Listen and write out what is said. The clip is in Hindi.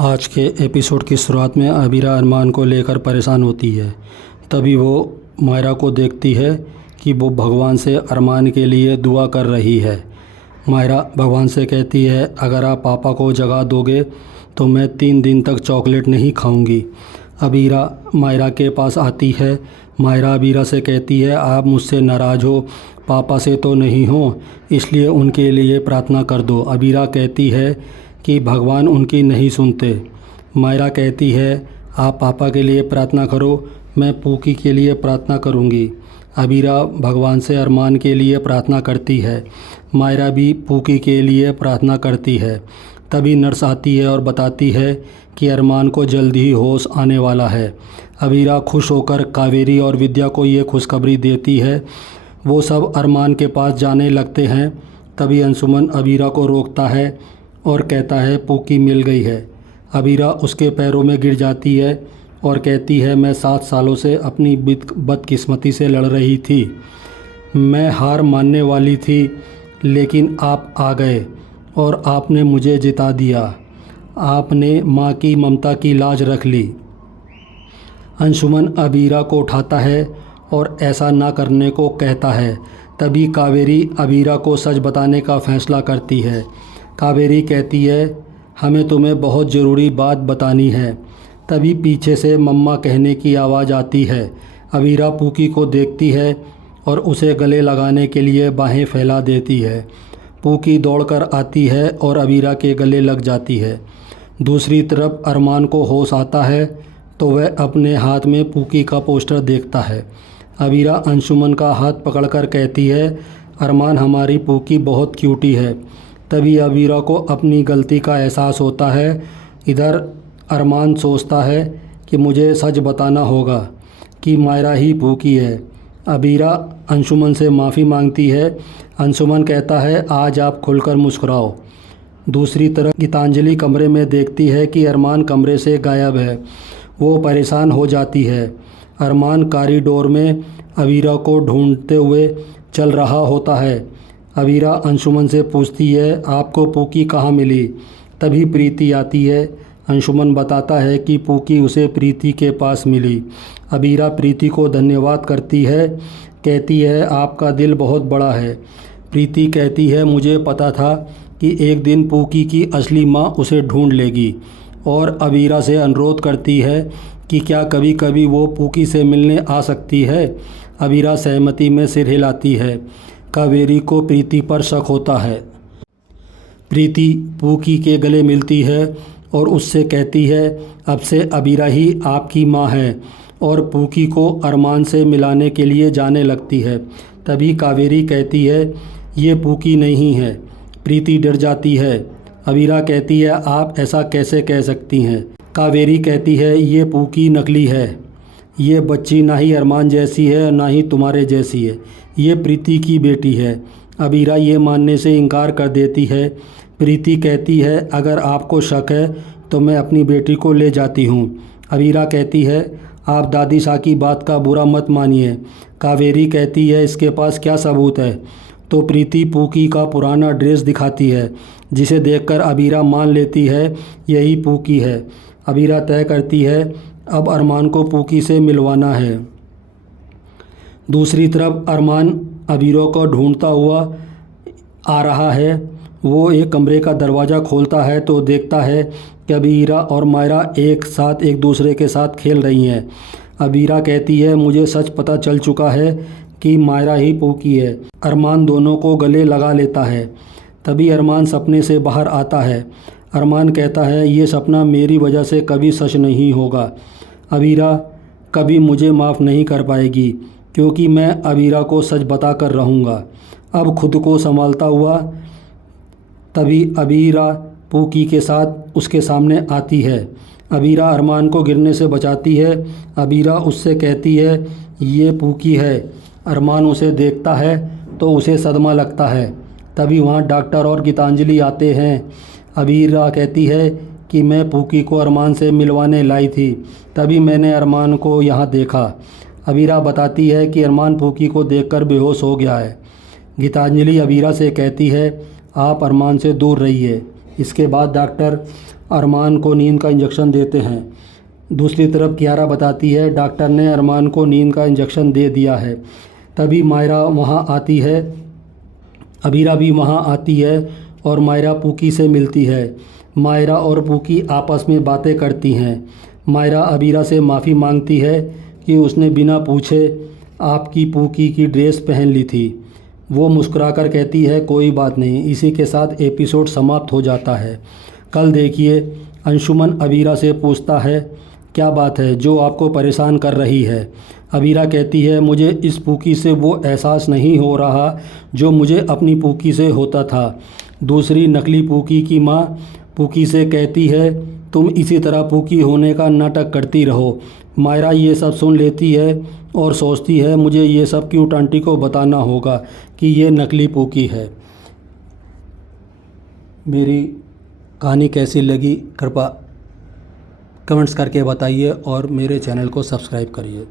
आज के एपिसोड की शुरुआत में अबीरा अरमान को लेकर परेशान होती है। तभी वो मायरा को देखती है कि वो भगवान से अरमान के लिए दुआ कर रही है। मायरा भगवान से कहती है, अगर आप पापा को जगा दोगे तो मैं 3 दिन तक चॉकलेट नहीं खाऊंगी। अबीरा मायरा के पास आती है। मायरा अबीरा से कहती है, आप मुझसे नाराज़ हो, पापा से तो नहीं हो, इसलिए उनके लिए प्रार्थना कर दो। अबीरा कहती है कि भगवान उनकी नहीं सुनते। मायरा कहती है, आप पापा के लिए प्रार्थना करो, मैं पूकी के लिए प्रार्थना करूँगी। अबीरा भगवान से अरमान के लिए प्रार्थना करती है। मायरा भी पूकी के लिए प्रार्थना करती है। तभी नर्स आती है और बताती है कि अरमान को जल्द ही होश आने वाला है। अबीरा खुश होकर कावेरी और विद्या को ये खुशखबरी देती है। वो सब अरमान के पास जाने लगते हैं। तभी अंशुमन अबीरा को रोकता है और कहता है, पूकी मिल गई है। अबीरा उसके पैरों में गिर जाती है और कहती है, मैं 7 सालों से अपनी बदकिस्मती से लड़ रही थी। मैं हार मानने वाली थी, लेकिन आप आ गए और आपने मुझे जिता दिया। आपने माँ की ममता की लाज रख ली। अंशुमन अबीरा को उठाता है और ऐसा ना करने को कहता है। तभी कावेरी अबीरा को सच बताने का फैसला करती है। कावेरी कहती है, हमें तुम्हें बहुत ज़रूरी बात बतानी है। तभी पीछे से मम्मा कहने की आवाज़ आती है। अबीरा पूकी को देखती है और उसे गले लगाने के लिए बाहें फैला देती है। पूकी दौड़कर आती है और अबीरा के गले लग जाती है। दूसरी तरफ अरमान को होश आता है तो वह अपने हाथ में पूकी का पोस्टर देखता है। अबीरा अंशुमन का हाथ पकड़कर कहती है, अरमान, हमारी पूकी बहुत क्यूटी है। तभी अबीरा को अपनी गलती का एहसास होता है। इधर अरमान सोचता है कि मुझे सच बताना होगा कि मायरा ही पूकी है। अबीरा अंशुमन से माफ़ी मांगती है। अंशुमन कहता है, आज आप खुलकर मुस्कुराओ। दूसरी तरफ गीतांजलि कमरे में देखती है कि अरमान कमरे से गायब है। वो परेशान हो जाती है। अरमान कॉरिडोर में अबीरा को ढूंढते हुए चल रहा होता है। अबीरा अंशुमन से पूछती है, आपको पूकी कहाँ मिली? तभी प्रीति आती है। अंशुमन बताता है कि पूकी उसे प्रीति के पास मिली। अबीरा प्रीति को धन्यवाद करती है, कहती है, आपका दिल बहुत बड़ा है। प्रीति कहती है, मुझे पता था कि एक दिन पूकी की असली माँ उसे ढूंढ लेगी, और अबीरा से अनुरोध करती है कि क्या कभी कभी वो पूकी से मिलने आ सकती है। अबीरा सहमति में सिर हिलाती है। कावेरी को प्रीति पर शक होता है। प्रीति पूकी के गले मिलती है और उससे कहती है, अब से अबीरा ही आपकी माँ है, और पूकी को अरमान से मिलाने के लिए जाने लगती है। तभी कावेरी कहती है, ये पूकी नहीं है। प्रीति डर जाती है। अबीरा कहती है, आप ऐसा कैसे कह सकती हैं? कावेरी कहती है, ये पूकी नकली है। ये बच्ची ना ही अरमान जैसी है, ना ही तुम्हारे जैसी है। ये प्रीति की बेटी है। अबीरा ये मानने से इनकार कर देती है। प्रीति कहती है, अगर आपको शक है तो मैं अपनी बेटी को ले जाती हूँ। अबीरा कहती है, आप दादी शाह की बात का बुरा मत मानिए। कावेरी कहती है, इसके पास क्या सबूत है? तो प्रीति पूकी का पुराना ड्रेस दिखाती है, जिसे देखकर अबीरा मान लेती है यही पूकी है। अबीरा तय करती है, अब अरमान को पूकी से मिलवाना है। दूसरी तरफ अरमान अबीरा को ढूंढता हुआ आ रहा है। वो एक कमरे का दरवाज़ा खोलता है तो देखता है कि अबीरा और मायरा एक साथ एक दूसरे के साथ खेल रही हैं। अबीरा कहती है, मुझे सच पता चल चुका है कि मायरा ही पूकी है। अरमान दोनों को गले लगा लेता है। तभी अरमान सपने से बाहर आता है। अरमान कहता है, ये सपना मेरी वजह से कभी सच नहीं होगा। अबीरा कभी मुझे माफ़ नहीं कर पाएगी, क्योंकि मैं अबीरा को सच बता कर रहूँगा। अब खुद को संभालता हुआ तभी अबीरा पूकी के साथ उसके सामने आती है। अबीरा अरमान को गिरने से बचाती है। अबीरा उससे कहती है, ये पूकी है। अरमान उसे देखता है तो उसे सदमा लगता है। तभी वहाँ डॉक्टर और गीतांजलि आते हैं। अबीरा कहती है कि मैं पूकी को अरमान से मिलवाने लाई थी, तभी मैंने अरमान को यहाँ देखा। अबीरा बताती है कि अरमान पूकी को देखकर बेहोश हो गया है। गीतांजलि अबीरा से कहती है, आप अरमान से दूर रहिए, इसके बाद डॉक्टर अरमान को नींद का इंजेक्शन देते हैं। दूसरी तरफ कियारा बताती है डॉक्टर ने अरमान को नींद का इंजेक्शन दे दिया है। तभी मायरा वहाँ आती है, अबीरा भी वहाँ आती है और मायरा पूकी से मिलती है। मायरा और पूकी आपस में बातें करती हैं। मायरा अबीरा से माफ़ी मांगती है कि उसने बिना पूछे आपकी पूकी की ड्रेस पहन ली थी। वो मुस्कुराकर कहती है कोई बात नहीं। इसी के साथ एपिसोड समाप्त हो जाता है। कल देखिए अंशुमन अबीरा से पूछता है क्या बात है जो आपको परेशान कर रही है। अबीरा कहती है मुझे इस पूकी से वो एहसास नहीं हो रहा जो मुझे अपनी पूकी से होता था। दूसरी नकली पूकी की माँ पूकी से कहती है तुम इसी तरह पूकी होने का नाटक करती रहो। मायरा ये सब सुन लेती है और सोचती है मुझे ये सब क्यूट आंटी को बताना होगा कि ये नकली पूकी है। मेरी कहानी कैसी लगी कृपया कमेंट्स करके बताइए और मेरे चैनल को सब्सक्राइब करिए।